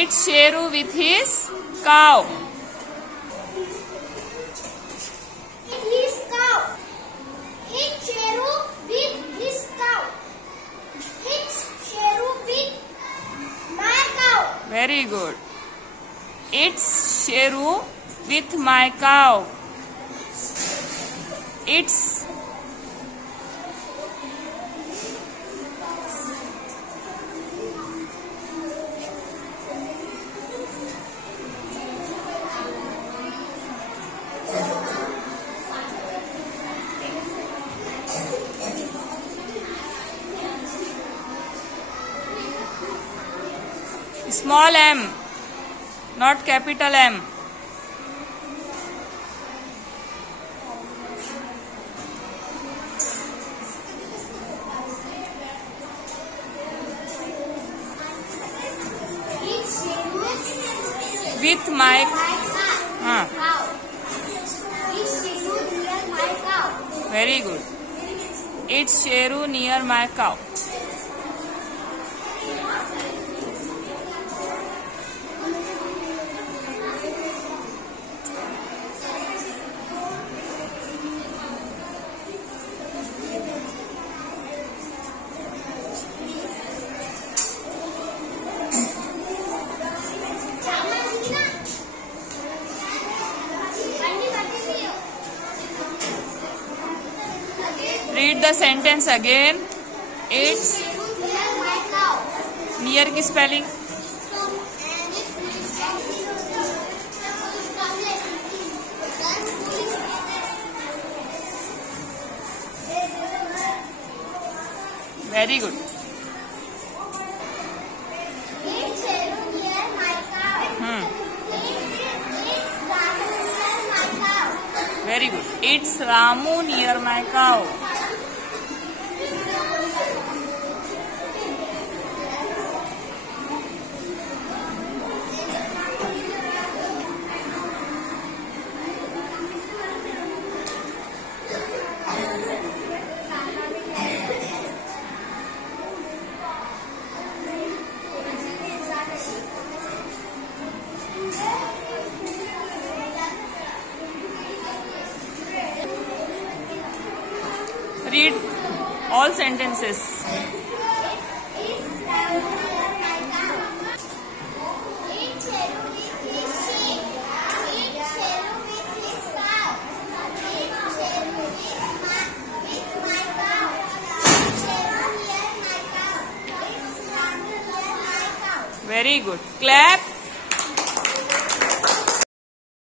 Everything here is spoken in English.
Eats Sheru with his cow. His cow. Eats Sheru with his cow. Eats Sheru with my cow. Very good. Eats Sheru with my cow. Eats small m, not capital M. Eats Sheru With my cow. Eats Sheru near my cow. very good. Eats Sheru near my cow. Read the sentence again. It's near की spelling. Very good. Very good. It's Ramu near my cow. Read all sentences. Very good. Clap.